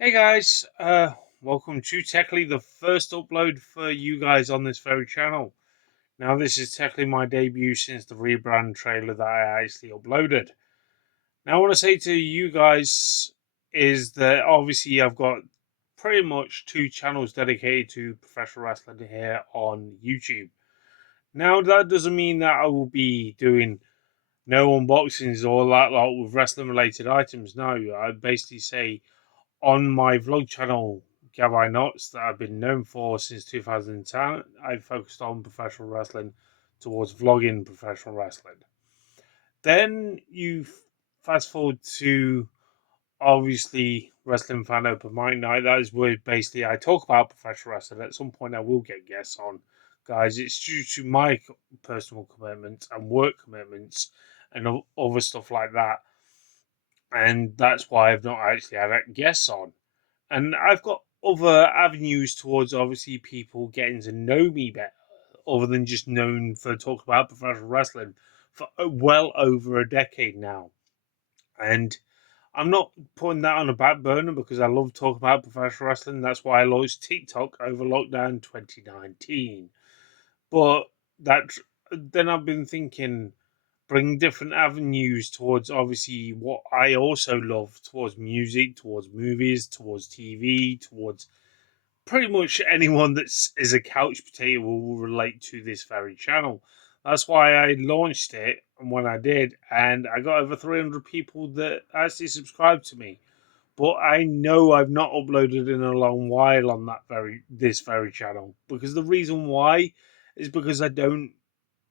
Hey guys, welcome to Technically the first upload for you guys on this very channel. Now this is technically my debut since the rebrand trailer that I actually uploaded. Now I want to say to you guys is that obviously I've got pretty much two channels dedicated to professional wrestling here on YouTube. Now that doesn't mean that I will be doing no unboxings or that lot with wrestling related items. No, I basically say on my vlog channel, Gtavi Knots, that I've been known for since 2010, I focused on professional wrestling towards vlogging professional wrestling. Then you fast forward to obviously Wrestling Fan Open Mic Night. That is where basically I talk about professional wrestling. At some point, I will get guests on, guys. It's due to my personal commitments and work commitments and other stuff like that. And that's why I've not actually had guests on. And I've got other avenues towards obviously people getting to know me better, other than just known for talking about professional wrestling for well over a decade now. And I'm not putting that on a back burner because I love talking about professional wrestling. That's why I launched TikTok over lockdown 2019. But that then I've been thinking bring different avenues towards obviously what I also love towards music, towards movies, towards TV, towards pretty much anyone is a couch potato will relate to this very channel. That's why I launched it and when I did, and I got over 300 people that actually subscribed to me. But I know I've not uploaded in a long while on this very channel because the reason why is because I don't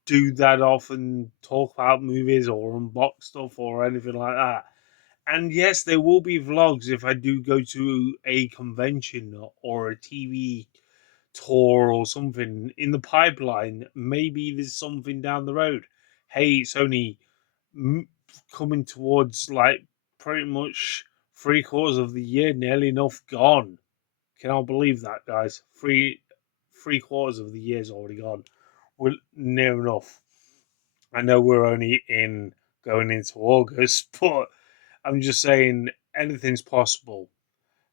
do that often talk about movies or unbox stuff or anything like that. And yes, there will be vlogs if I do go to a convention or a TV tour or something in the pipeline. Maybe there's something down the road. Hey, it's only coming towards like pretty much three-quarters of the year, nearly enough gone. Cannot believe that, guys. Three quarters of the year's already gone. We're near enough. I know we're only in going into August, but I'm just saying anything's possible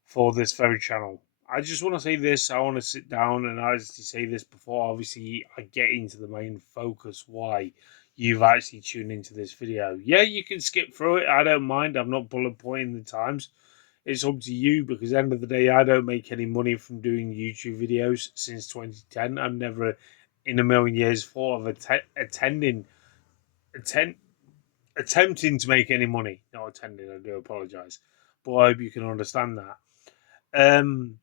for this very channel. I just want to say this. I want to sit down and actually say this before obviously I get into the main focus why you've actually tuned into this video. Yeah, you can skip through it. I don't mind. I'm not bullet pointing the times. It's up to you because at the end of the day, I don't make any money from doing YouTube videos since 2010. I've never in a million years thought of attend, attempting to make any money. Not attending, I do apologise. But I hope you can understand that. Um,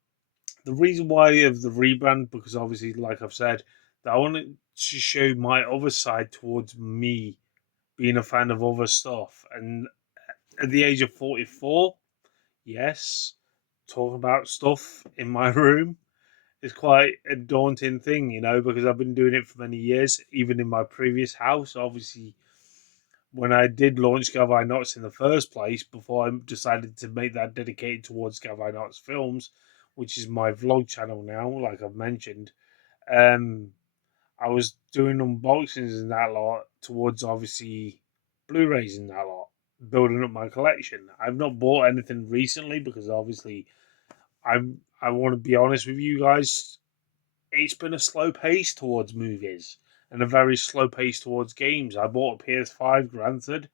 the reason why of the rebrand, because obviously, like I've said, that I wanted to show my other side towards me being a fan of other stuff. And at the age of 44, yes, talking about stuff in my room is quite a daunting thing, because I've been doing it for many years, even in my previous house. Obviously, when I did launch Gtavi Knots in the first place, before I decided to make that dedicated towards Gtavi Knots films, which is my vlog channel now, like I've mentioned, um, I was doing unboxings and that lot towards obviously Blu-rays and that lot, building up my collection. I've not bought anything recently because obviously I want to be honest with you guys. It's been a slow pace towards movies and a very slow pace towards games. I bought a PS5, granted,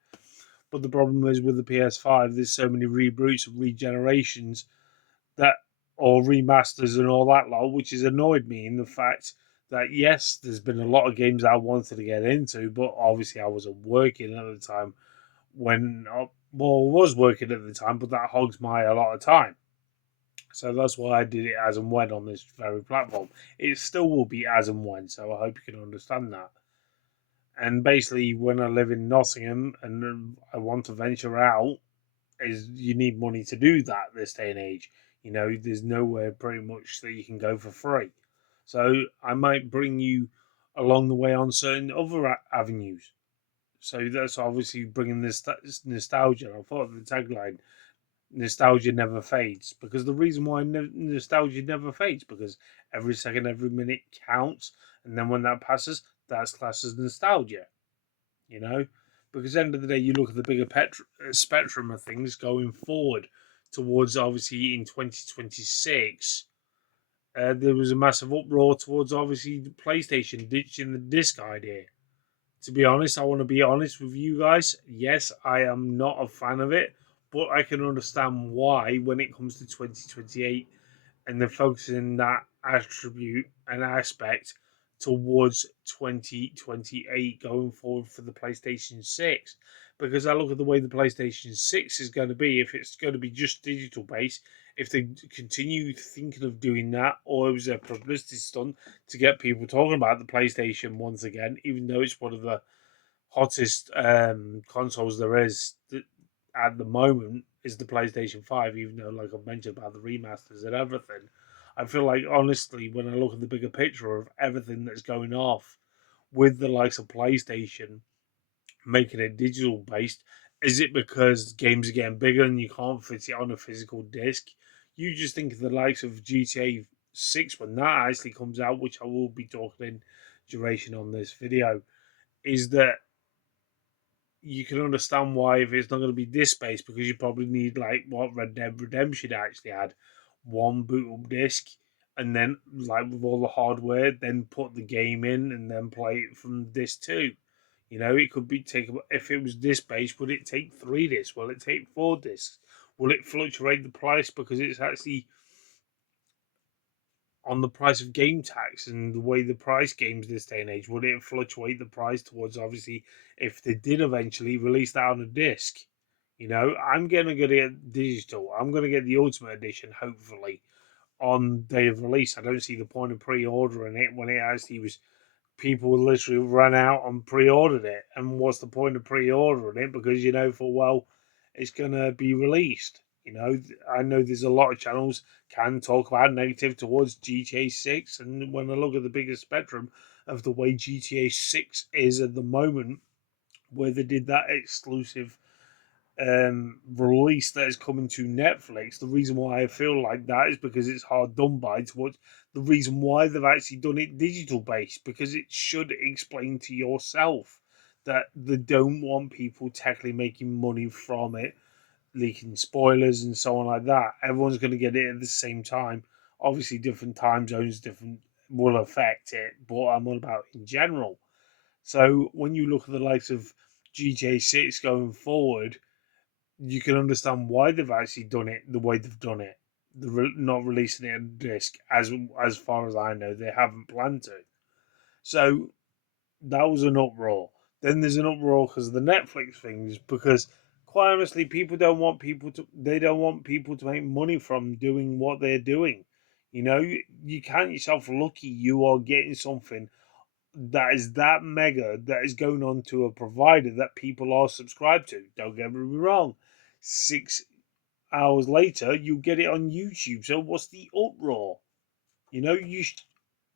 but the problem is with the PS5, there's so many reboots and regenerations that or remasters and all that lot, which has annoyed me in the fact that yes, there's been a lot of games I wanted to get into, but obviously I wasn't working at the time when well, I was working at the time, but that hogs my a lot of time. So that's why I did it as and when on this very platform. It still will be as and when, so I hope you can understand that. And basically, when I live in Nottingham and I want to venture out, is you need money to do that this day and age. There's nowhere pretty much that you can go for free. So I might bring you along the way on certain other avenues. So that's obviously bringing this nostalgia. I thought of the tagline nostalgia never fades because the reason why nostalgia never fades because every second, every minute counts, and then when that passes, that's classed as nostalgia. You know, because at the end of the day, you look at the bigger spectrum of things going forward towards obviously in 2026, there was a massive uproar towards obviously the PlayStation ditching the disc idea. To be honest, I want to be honest with you guys. Yes, I am not a fan of it, but I can understand why when it comes to 2028 and they're focusing that attribute and aspect towards 2028 going forward for the PlayStation 6. Because I look at the way the PlayStation 6 is going to be, if it's going to be just digital based, if they continue thinking of doing that, or it was a publicity stunt to get people talking about the PlayStation once again, even though it's one of the hottest consoles there is at the moment is the PlayStation 5, even though, like I've mentioned about the remasters and everything. I feel like, honestly, when I look at the bigger picture of everything that's going off with the likes of PlayStation making it digital based, is it because games are getting bigger and you can't fit it on a physical disc? You just think of the likes of GTA 6 when that actually comes out, which I will be talking in duration on this video, is that you can understand why if it's not going to be disc based because you probably need like what Red Dead Redemption actually had one boot up disc and then like with all the hardware then put the game in and then play it from disc two. You know, it could be take if it was disc based, would it take 3 discs? Will it take 4 discs? Will it fluctuate the price because it's actually on the price of game tax and the way the price games this day and age? Would it fluctuate the price towards obviously if they did eventually release that on a disc? You know, I'm gonna get it digital. I'm gonna get the Ultimate Edition, hopefully, on day of release. I don't see the point of pre-ordering it when it actually was people literally ran out and pre-ordered it. And what's the point of pre-ordering it? Because you know for well it's gonna be released. You know, I know there's a lot of channels can talk about negative towards GTA 6, and when I look at the bigger spectrum of the way GTA 6 is at the moment, where they did that exclusive release that is coming to Netflix. The reason why I feel like that is because it's hard done by towards the reason why they've actually done it digital based because it should explain to yourself that they don't want people technically making money from it, leaking spoilers and so on like that. Everyone's going to get it at the same time. Obviously, different time zones, different will affect it, but I'm all about in general. So when you look at the likes of GTA 6 going forward, you can understand why they've actually done it the way they've done it. They're not releasing it on disc, as far as I know, they haven't planned to. So that was an uproar. Then there's an uproar because of the Netflix things. Because quite honestly, people don't want people to. They don't want people to make money from doing what they're doing. You know, you count yourself lucky. You are getting something that is that mega that is going on to a provider that people are subscribed to. Don't get me wrong. 6 hours later, you get it on YouTube. So what's the uproar? You know,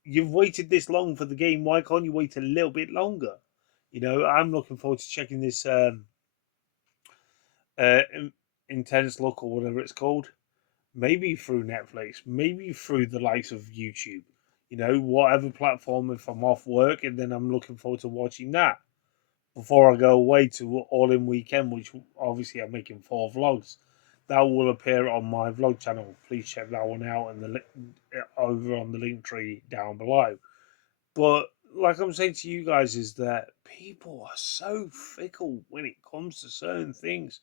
you've waited this long for the game. Why can't you wait a little bit longer? You know, I'm looking forward to checking this uh, intense look or whatever it's called. Maybe through Netflix, maybe through the likes of YouTube. You know, whatever platform if I'm off work, and then I'm looking forward to watching that before I go away to All In Weekend, which obviously I'm making 4 vlogs. That will appear on my vlog channel. Please check that one out and over on the link tree down below. But like I'm saying to you guys, is that people are so fickle when it comes to certain things.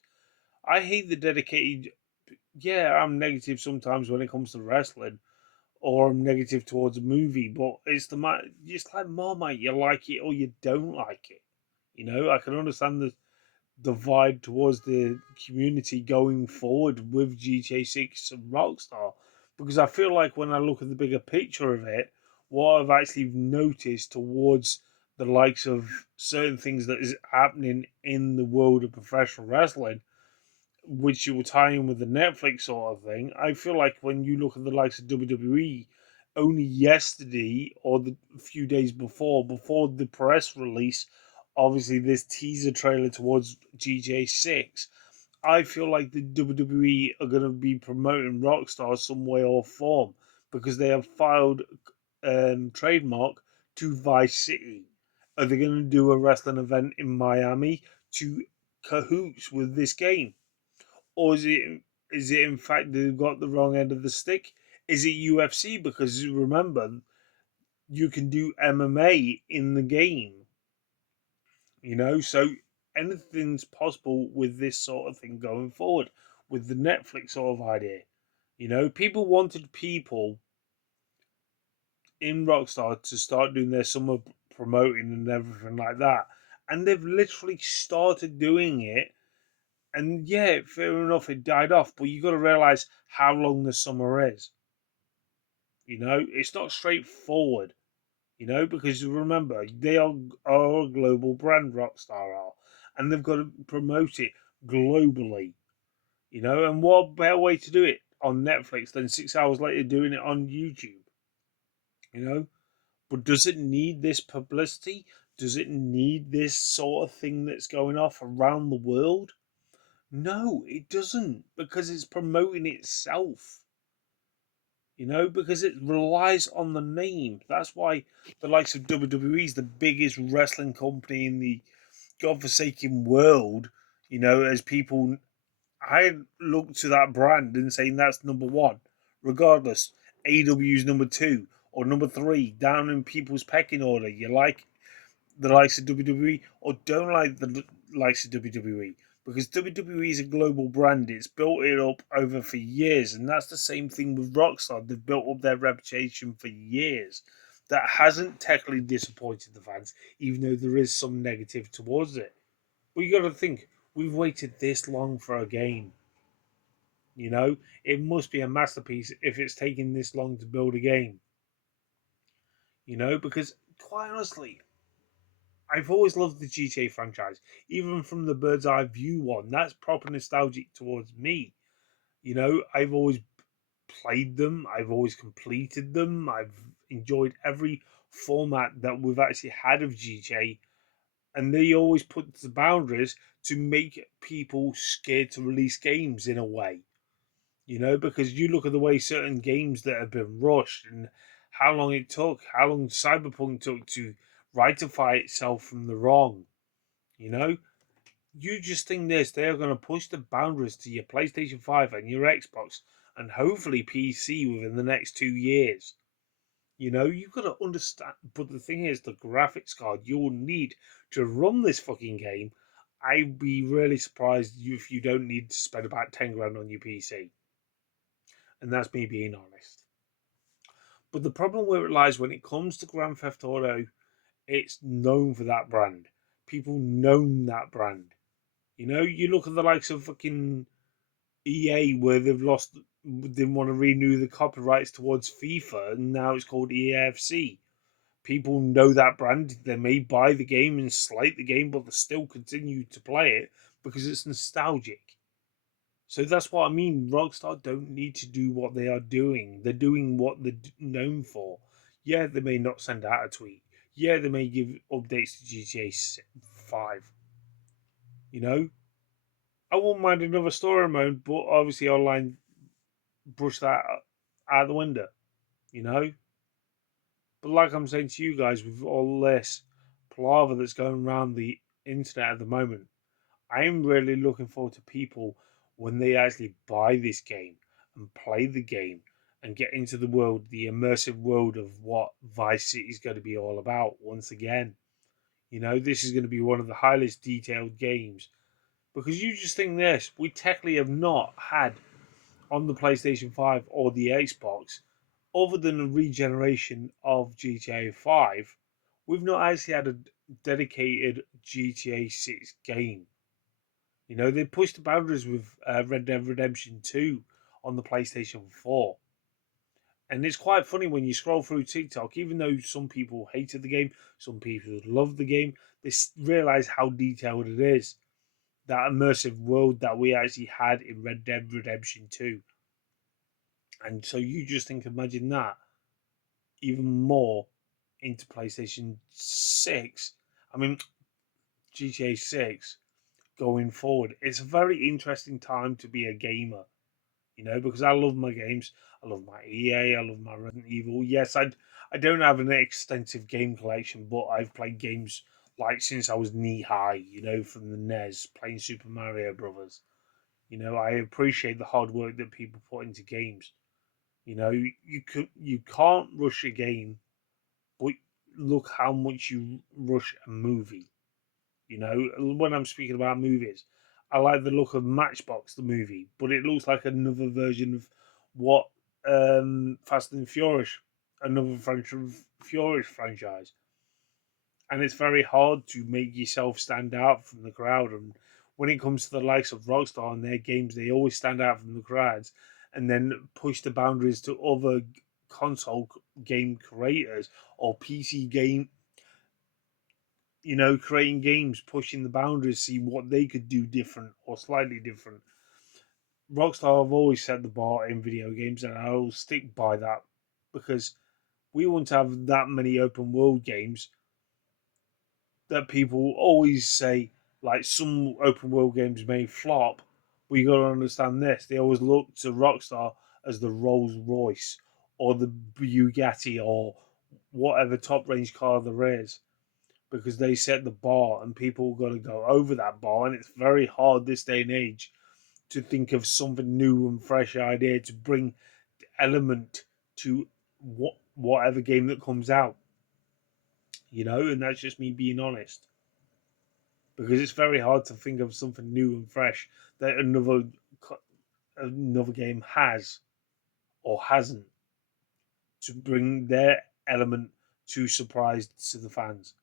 I hate the dedicated. Yeah, I'm negative sometimes when it comes to wrestling, or I'm negative towards a movie. But it's just like Marmite. You like it or you don't like it. You know, I can understand the divide towards the community going forward with GTA 6 and Rockstar because I feel like when I look at the bigger picture of it, what I've actually noticed towards the likes of certain things that is happening in the world of professional wrestling, which you will tie in with the Netflix sort of thing, I feel like when you look at the likes of WWE, only yesterday or the few days before the press release, obviously this teaser trailer towards GTA 6, I feel like the WWE are going to be promoting Rockstar some way or form because they have filed trademark to Vice City. Are they going to do a wrestling event in Miami to cahoots with this game? Or is it Is it in fact they've got the wrong end of the stick? Is it UFC? Because remember, you can do MMA in the game, so anything's possible with this sort of thing going forward with the Netflix sort of idea. People wanted people in Rockstar to start doing their summer promoting and everything like that. And they've literally started doing it. And yeah, fair enough, it died off. But you got to realize how long the summer is. It's not straightforward. Because remember, they are a global brand, Rockstar are, and they've got to promote it globally. And what better way to do it on Netflix than 6 hours later doing it on YouTube? You know, but does it need this publicity? Does it need this sort of thing that's going off around the world? No, it doesn't, because it's promoting itself. Because it relies on the name. That's why the likes of WWE is the biggest wrestling company in the godforsaken world. As people, I look to that brand and saying that's number one, regardless. AW's number two or number three down in people's pecking order. You like the likes of WWE or don't like the likes of WWE, because WWE is a global brand. It's built it up over for years, and that's the same thing with Rockstar. They've built up their reputation for years. That hasn't technically disappointed the fans, even though there is some negative towards it. But you got to think, we've waited this long for a game. It must be a masterpiece if it's taking this long to build a game. Because quite honestly, I've always loved the GTA franchise, even from the bird's eye view one. That's proper nostalgic towards me. I've always played them, I've always completed them, I've enjoyed every format that we've actually had of GTA, and they always put the boundaries to make people scared to release games in a way. Because you look at the way certain games that have been rushed and how long it took, how long Cyberpunk took to rightify itself from the wrong. You know, you just think this, they are going to push the boundaries to your PlayStation 5 and your Xbox and hopefully PC within the next 2 years. You've got to understand. But the thing is, the graphics card you'll need to run this fucking game, I'd be really surprised if you don't need to spend about 10 grand on your PC. And that's me being honest. But the problem where it lies when it comes to Grand Theft Auto, it's known for that brand. People know that brand. You look at the likes of fucking EA where didn't want to renew the copyrights towards FIFA, and now it's called EAFC. People know that brand. They may buy the game and slate the game, but they still continue to play it because it's nostalgic. So that's what I mean. Rockstar don't need to do what they are doing. They're doing what they're known for. Yeah, they may not send out a tweet. Yeah, they may give updates to GTA 5. You know, I won't mind another story mode, but obviously online brush that out the window. You know, but like I'm saying to you guys, with all this palaver that's going around the internet at the moment, I'm really looking forward to people when they actually buy this game and play the game and get into the world, the immersive world of what Vice City is going to be all about once again. This is going to be one of the highest detailed games, because you just think this, we technically have not had on the PlayStation 5 or the Xbox, other than a regeneration of GTA 5, we've not actually had a dedicated GTA 6 game. They pushed the boundaries with Red Dead Redemption 2 on the PlayStation 4. And it's quite funny when you scroll through TikTok, even though some people hated the game, some people loved the game, they realize how detailed it is. That immersive world that we actually had in Red Dead Redemption 2. And so you just think, imagine that even more into PlayStation 6. I mean, GTA 6 going forward. It's a very interesting time to be a gamer, because I love my games. I love my EA. I love my Resident Evil. Yes, I don't have an extensive game collection, but I've played games like since I was knee high, from the NES, playing Super Mario Brothers. I appreciate the hard work that people put into games. You can't rush a game, but look how much you rush a movie. When I'm speaking about movies, I like the look of Matchbox, the movie, but it looks like another version of what Fast and Furious, another Furious franchise. And it's very hard to make yourself stand out from the crowd. And when it comes to the likes of Rockstar and their games, they always stand out from the crowds and then push the boundaries to other console game creators or PC game, creating games, pushing the boundaries, see what they could do different or slightly different. Rockstar have always set the bar in video games, and I'll stick by that because we won't have that many open world games that people always say, like some open world games may flop. We got to understand this. They always look to Rockstar as the Rolls Royce or the Bugatti or whatever top range car there is, because they set the bar and people got to go over that bar. And it's very hard this day and age to think of something new and fresh idea to bring element to whatever game that comes out, and that's just me being honest, because it's very hard to think of something new and fresh that another game has or hasn't to bring their element to surprise to the fans.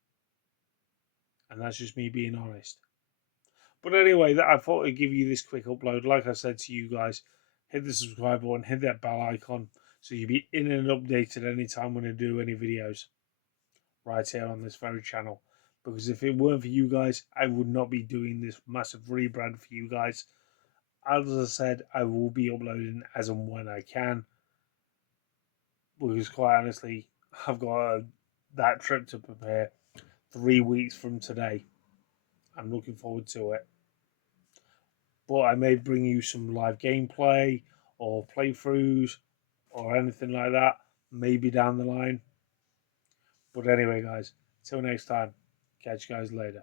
And that's just me being honest. But anyway, I thought I'd give you this quick upload. Like I said to you guys, hit the subscribe button, hit that bell icon, so you'll be in and updated anytime when I do any videos right here on this very channel. Because if it weren't for you guys, I would not be doing this massive rebrand for you guys. As I said, I will be uploading as and when I can. Because quite honestly, I've got that trip to prepare 3 weeks from today. I'm looking forward to it. But I may bring you some live gameplay or playthroughs or anything like that, maybe down the line. But anyway, guys, till next time, catch you guys later.